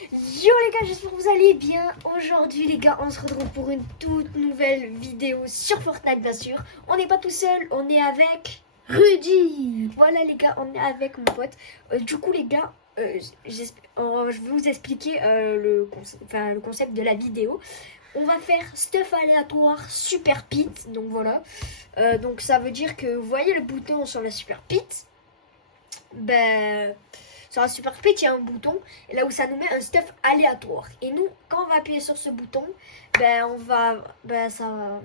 Yo les gars, j'espère que vous allez bien. Aujourd'hui les gars, on se retrouve pour une toute nouvelle vidéo sur Fortnite bien sûr. On n'est pas tout seul, on est avec Rudy. Voilà les gars, on est avec mon pote. Du coup les gars, je vais vous expliquer le concept de la vidéo. On va faire stuff aléatoire Super Pit. Donc voilà. Donc ça veut dire que vous voyez le bouton sur la Super Pit. Ben... Sur la Super Pit, il y a un bouton, et là où ça nous met un stuff aléatoire. Et nous, quand on va appuyer sur ce bouton, ben on va, ça va,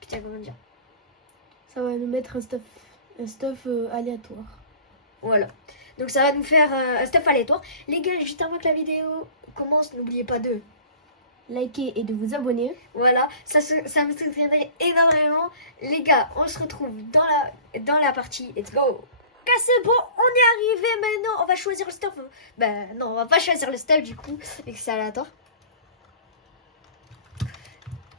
putain comment dire, Ça va nous mettre un stuff aléatoire. Voilà. Donc ça va nous faire un stuff aléatoire. Les gars, juste avant que la vidéo commence, n'oubliez pas de Likez et de vous abonner. Voilà, ça me soutiendrait énormément. Les gars, on se retrouve dans la partie. Let's go. C'est bon, on est arrivé maintenant. On va choisir le stuff. Ben non, on va pas choisir le stuff du coup, et que c'est aléatoire.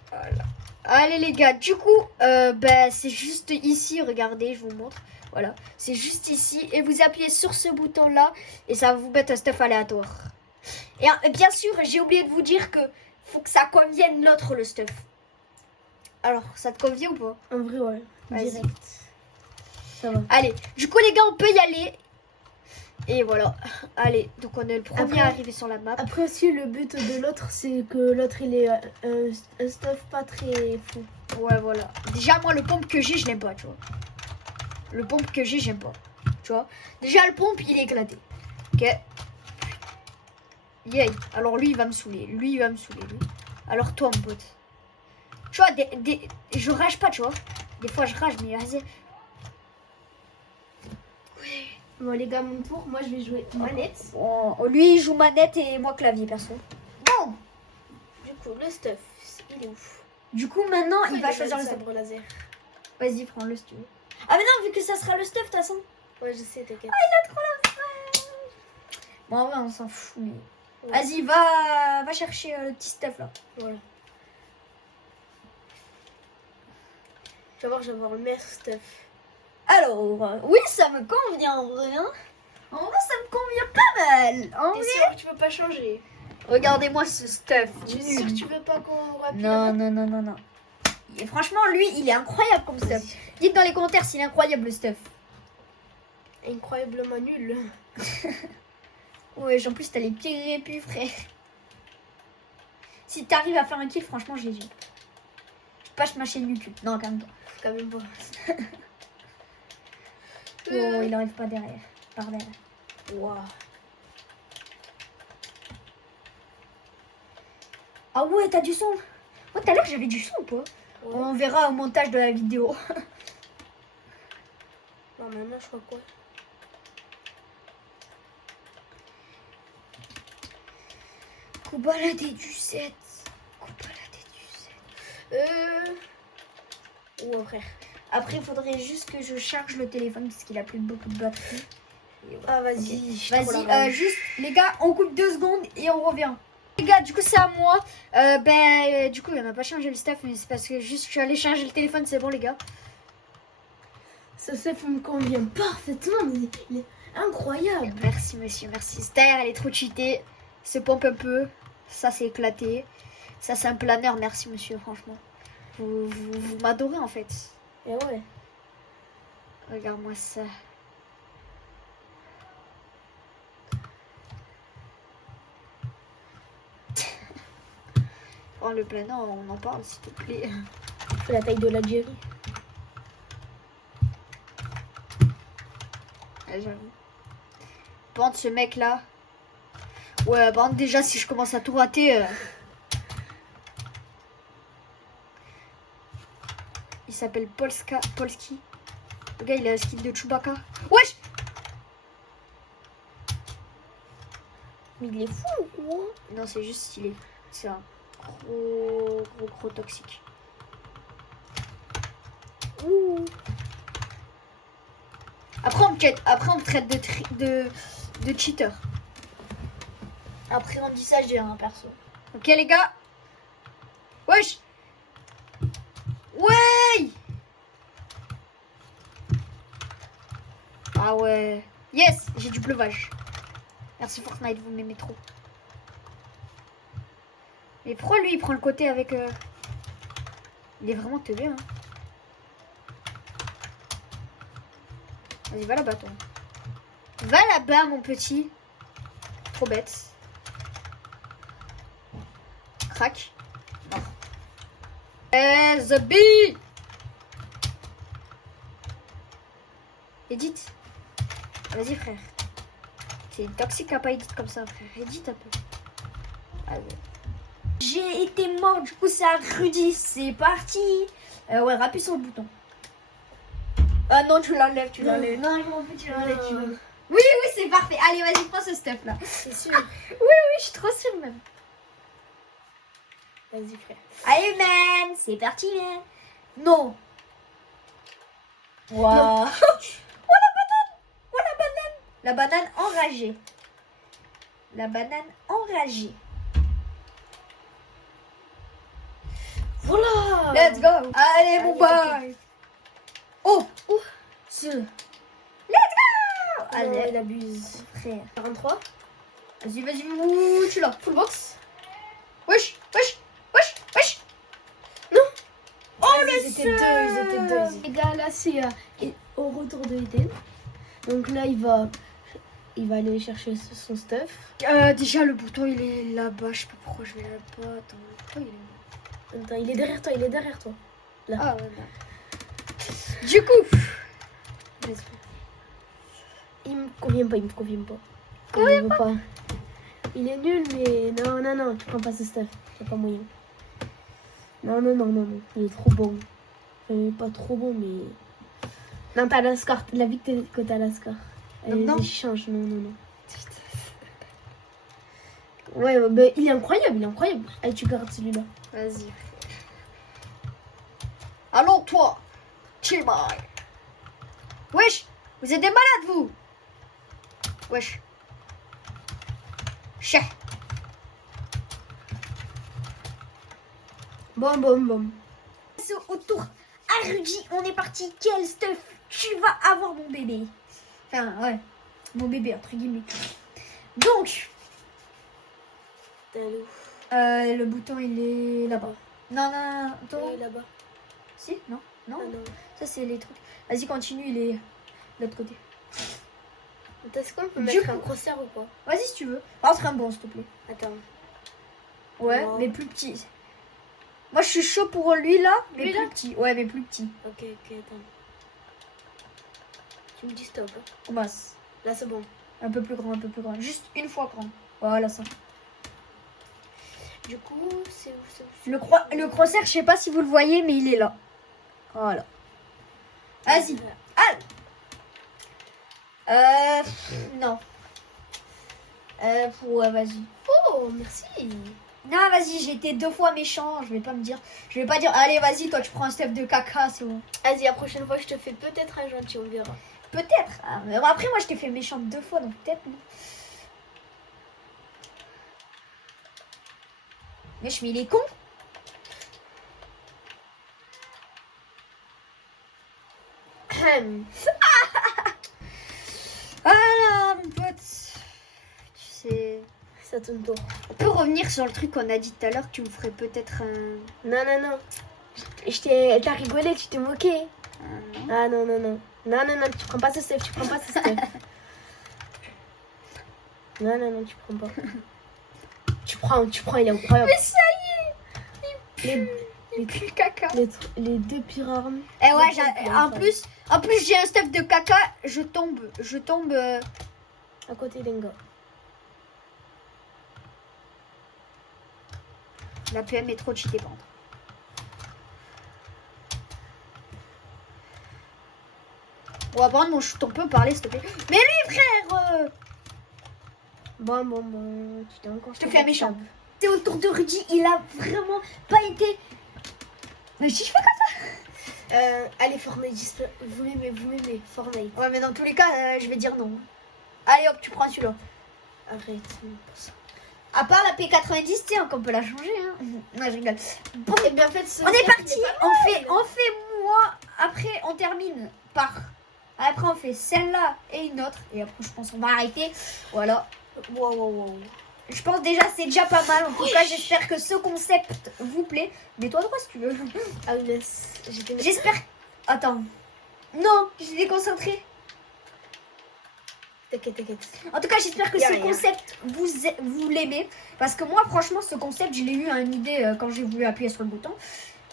Voilà. Allez les gars, du coup, c'est juste ici. Regardez, je vous montre. Voilà, c'est juste ici. Et vous appuyez sur ce bouton là, et ça va vous mettre un stuff aléatoire. Et bien sûr, j'ai oublié de vous dire que faut que ça convienne l'autre le stuff. Alors, ça te convient ou pas? En vrai, ouais. Direct. Ça va. Allez, du coup les gars, on peut y aller. Et voilà. Allez, donc on est le premier arrivé sur la map. Après aussi, le but de l'autre, c'est que l'autre, il ait un stuff pas très fou. Ouais, voilà. Déjà, moi, le pompe que j'ai, je l'aime pas, tu vois. Le pompe que j'ai, j'aime pas. Tu vois. Déjà, le pompe, il est éclaté. Ok. Yay. Alors, lui, il va me saouler. Lui. Alors, toi, mon pote. Tu vois, je rage pas, tu vois. Des fois, je rage, mais vas-y. Bon, les gars, mon tour. Moi, je vais jouer manette. Bon, lui, il joue manette et moi, clavier, perso. Bon. Du coup, le stuff, il est ouf. Du coup, maintenant, il va choisir le stuff. sabre laser. Vas-y, prends-le si tu veux. Ah, mais non, vu que ça sera le stuff, de toute façon. Ouais, je sais, t'inquiète. Ah, il a trop la flemme. Bon, en vrai, on s'en fout, mais... Ouais. Vas-y, va chercher le petit stuff, là. Voilà. Tu vas voir, je vais avoir le meilleur stuff. Alors, oui, ça me convient, en vrai, hein. En vrai, ça me convient pas mal. En T'es vrai... sûr que tu veux pas changer? Regardez-moi ce stuff. Tu es sûr que tu veux pas qu'on rapide? Non. Et franchement, lui, il est incroyable comme stuff. Dites dans les commentaires s'il est incroyable, le stuff. Incroyablement nul. Ouais, en plus, t'as les pieds répus, frère. Si t'arrives à faire un kill, franchement, je l'ai dit. Je passe ma chaîne YouTube. Non, quand même pas. Quand même pas. Oh, il arrive pas derrière. Par derrière. Waouh. Ah ouais, t'as du son. Ouais, tout à l'heure, j'avais du son ou pas? Ouais. On verra au montage de la vidéo. Non, maintenant, je crois quoi? Coup baladé du 7. Ouais, frère. Après, il faudrait juste que je charge le téléphone parce qu'il a plus beaucoup de batterie. Ah, vas-y. Vas-y, juste, les gars, on coupe 2 secondes et on revient. Les gars, du coup, c'est à moi. Du coup, on n'a pas changé le stuff, mais c'est parce que juste je suis allé charger le téléphone, c'est bon, les gars. Ce stuff me convient parfaitement, mais il est incroyable. Merci, monsieur, merci. Cette air, elle est trop cheatée. Se pompe un peu. Ça, c'est éclaté. Ça, c'est un planeur. Merci, monsieur, franchement. Vous m'adorez, en fait. Et ouais. Regarde-moi ça. Oh, le planeur, on en parle, s'il te plaît. C'est la taille de l'Algérie. J'avoue. Par contre, ce mec là. Ouais, par contre, déjà, si je commence à tout rater. Il s'appelle Polski. Le gars, il a le skin de Chewbacca. Wesh! Mais il est fou ou quoi? Non, c'est juste stylé. C'est un gros toxique. Ouh. Après, on me traite de cheater. Après, on dit ça, j'ai un perso. Ok, les gars. Wesh! Ouais! Ah ouais. Yes, j'ai du pleuvage. Merci Fortnite, vous m'aimez trop. Mais pourquoi lui il prend le côté avec... Il est vraiment teubé hein. Vas-y, va là-bas toi. Va là-bas mon petit. Trop bête. Crac. Mort. The bee. Edith. Vas-y frère. C'est toxique à pas edit comme ça frère. Edit un peu. Allez. J'ai été mort, du coup c'est à Rudy. C'est parti. Ouais, rappuie sur le bouton. Ah non, tu l'enlèves, tu l'enlèves. Non, je m'en fous, tu l'enlèves, tu l'enlèves. Oui, oui, c'est parfait. Allez, vas-y, prends ce stuff là. C'est sûr. Oui, oui, je suis trop sûre même. Vas-y, frère. Allez, man, c'est parti, man. Non. Waouh. Oh, la banane. Oh, la banane. La banane enragée. La banane enragée. Voilà. Let's go. Allez, mon Allez, boy. Oh. Ce. Let's go. Allez, Allez, il abuse. frère. 43. Vas-y, vas-y. Ouh, tu l'as. Full box. Wesh, wesh, wesh, wesh. Non. Oh, Ils étaient deux, ils étaient deux. Les gars, là, c'est au retour de Eden. Donc là, il va aller chercher son stuff. Déjà, le bouton, il est là-bas. Je sais pas pourquoi je vais là-bas. Attends, le bouton, il est... Attends, il est derrière toi, il est derrière toi. Là. Ah, ouais, bah. Du coup... Il me convient pas, il me convient pas. Convient pas. Il est nul, mais non, tu prends pas ce stuff. C'est pas moyen. Non. Il est trop bon. Pas trop bon, mais... Non, t'as la score. La vie que t'as la score. Non. Change, non. Ouais, mais il est incroyable, Allez, tu gardes celui-là. Vas-y. Allons, toi. Chill, boy. Wesh, vous êtes des malades, vous. Wesh. Chef. Bon. C'est au tour à Rudy. On est parti. Quel stuff tu vas avoir, mon bébé. Enfin, ouais. Mon bébé, entre guillemets. Donc... le bouton, il est là-bas. Non. Attends. Il est là-bas. Si, non. Ah, non. Ça, c'est les trucs. Vas-y, continue, il est de l'autre côté. Est-ce qu'on peut Du mettre coup- un crosshair ou pas? Vas-y, si tu veux. Rentre un bon, s'il te plaît. Attends. Ouais, Non. mais plus petit. Moi, je suis chaud pour lui, là, mais Lui, plus là petit. Ouais, mais plus petit. Ok, attends. Tu me dis stop. Hein. Commence. Là, c'est bon. Un peu plus grand. Juste une fois grand. Voilà, ça. Du coup, c'est où? Le crosshair, je sais pas si vous le voyez, mais il est là. Voilà. Vas-y. Non. Ouais, vas-y. Oh, merci. Non, vas-y, j'ai été 2 fois méchant. Je vais pas dire, allez, vas-y, toi, tu prends un step de caca, c'est bon. Vas-y, la prochaine fois, je te fais peut-être un gentil, on verra. Peut-être. Ah, mais bon, après, moi, je t'ai fait méchante 2 fois, donc peut-être non. Mais il est con. Voilà, mon pote. Tu sais... C'est à ton tour. On peut revenir sur le truc qu'on a dit tout à l'heure, que tu me ferais peut-être un... Non. T'as rigolé, tu t'es moqué. non. Ah non. Non, tu prends pas ce stuff, Non, tu prends pas. Tu prends, il est incroyable. Mais ça y est, il pue le caca. Les deux pires armes. Eh ouais, en plus, j'ai un stuff de caca, je tombe. À côté d'un gars. La PM est trop cheatée, bande. On va prendre mon shoot, on peut parler, s'il te plaît. Mais lui, frère Bon, tu t'es encore... Je te fais un méchant. C'est au tour de Rudy, il a vraiment pas été... Mais si je fais comme Allez, Fortnite, vous m'aimez, Fortnite. ça. Ouais, mais dans tous les cas, je vais dire non. Allez, hop, tu prends celui-là. Arrête. À part la P90, tu sais, on peut la changer. Hein. Non, je rigole. Bon, Et bien, en fait, on est parti, on fait moi, après on termine par... Après on fait celle-là et une autre. Et après je pense qu'on va arrêter. Voilà. Wow. je pense déjà c'est déjà pas mal. En tout cas, j'espère que ce concept vous plaît. Mets-toi droit si tu veux. Ah oui, J'espère. Attends. Non, j'ai déconcentré. T'inquiète. En tout cas, j'espère que Y a ce rien. concept vous l'aimez. Parce que moi, franchement, ce concept, je l'ai eu une idée quand j'ai voulu appuyer sur le bouton.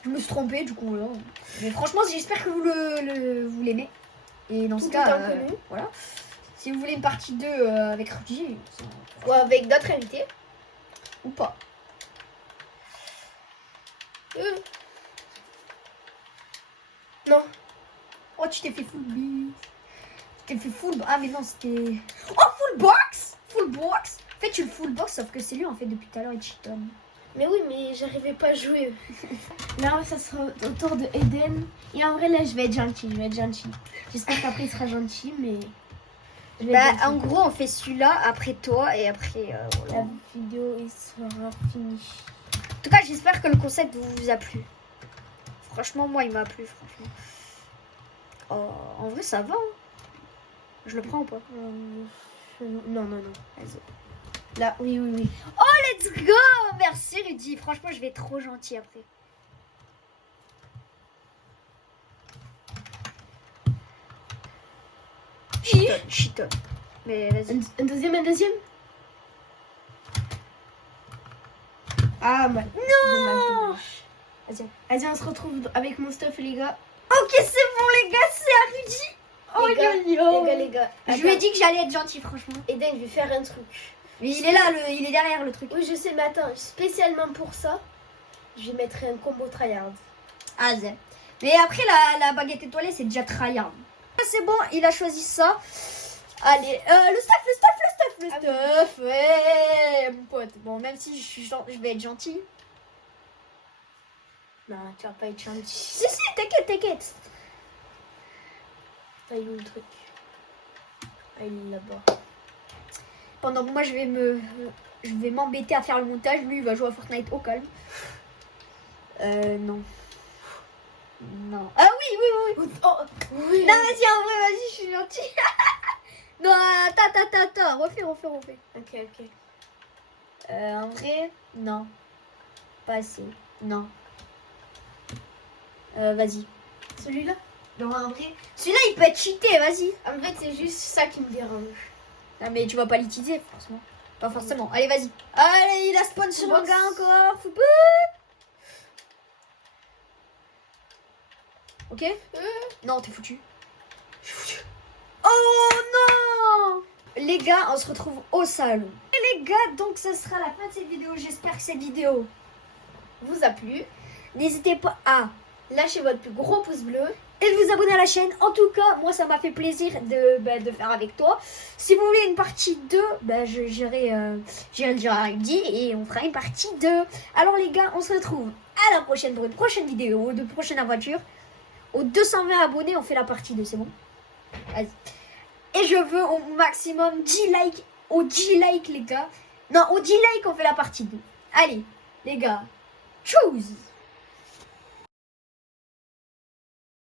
Je me suis trompée, du coup, voilà. Mais franchement, j'espère que vous l'aimez. Et dans ce Tout cas, autant que nous. voilà. Si vous voulez une partie 2 avec Rudy, Ou avec d'autres invités. ou pas. Non. Oh, tu t'es fait full beat. Tu t'es fait full. Ah, mais non, c'était. Oh, full box! Full box! En fait, tu le full box, sauf que c'est lui, en fait, depuis tout à l'heure, il cheatonne. Mais oui, mais j'arrivais pas à jouer. Là, ça sera au tour de Eden. Et en vrai, là, je vais être gentil. J'espère qu'après, il sera gentil, mais. Je vais être En gentil. gros, on fait celui-là, après toi, et après. Voilà. La vidéo, il sera fini. En tout cas, j'espère que le concept vous a plu. Franchement, moi, il m'a plu, franchement. Oh, en vrai, ça va. Hein. Je le prends ou pas? Non. Vas-y. Là, oui. Let's go! Merci, Rudy. Franchement, je vais être trop gentil après. Chut. Mais vas-y. Un deuxième. Ah, bah. Non! Dommage. Vas-y, on se retrouve avec mon stuff, les gars. Ok, c'est bon, les gars, c'est à Rudy. Oh, Les gars. Je lui ai dit que j'allais être gentil, franchement. Eden, je vais faire un truc. Mais il est là, il est derrière le truc. Oui, je sais, mais attends, spécialement pour ça, je vais mettre un combo tryhard. Ah, zè. Mais après, la baguette étoilée, c'est déjà tryhard. C'est bon, il a choisi ça. Allez, le stuff, ouais, mon pote. Bon, même si je vais être gentil. Non, tu vas pas être gentil. Si, t'inquiète. Ah, il est où le truc? Ah, il est là-bas. Pendant que moi, je vais m'embêter à faire le montage. Lui, il va jouer à Fortnite au calme. Non. Ah oui. Oh, oui. Non, vas-y, en vrai, vas-y, je suis gentille. Non, attends. Refais. Ok. En vrai, non. Pas assez. Non. Vas-y. Celui-là? Non, en vrai. Celui-là, il peut être cheaté, vas-y. En fait, c'est juste ça qui me dérange. Non, mais tu vas pas l'utiliser, forcément. Pas forcément. Allez, vas-y. Allez, il a spawn sur mon gars encore. Football. Ok. Non, t'es foutu. Oh non! Les gars, on se retrouve au salon. Et les gars, donc ça sera la fin de cette vidéo. J'espère que cette vidéo Vous a plu? n'hésitez pas à Lâchez votre plus gros pouce bleu. et de vous abonner à la chaîne. En tout cas, moi, ça m'a fait plaisir de faire avec toi. Si vous voulez une partie 2, j'irai le dire à Rudy et on fera une partie 2. Alors les gars, on se retrouve à la prochaine pour une prochaine vidéo, de prochaine aventure. Aux 220 abonnés, on fait la partie 2, c'est bon? Vas-y. Et je veux au maximum 10 likes. Au 10 likes, les gars. Non, au 10 likes, on fait la partie 2. Allez, les gars. Choose!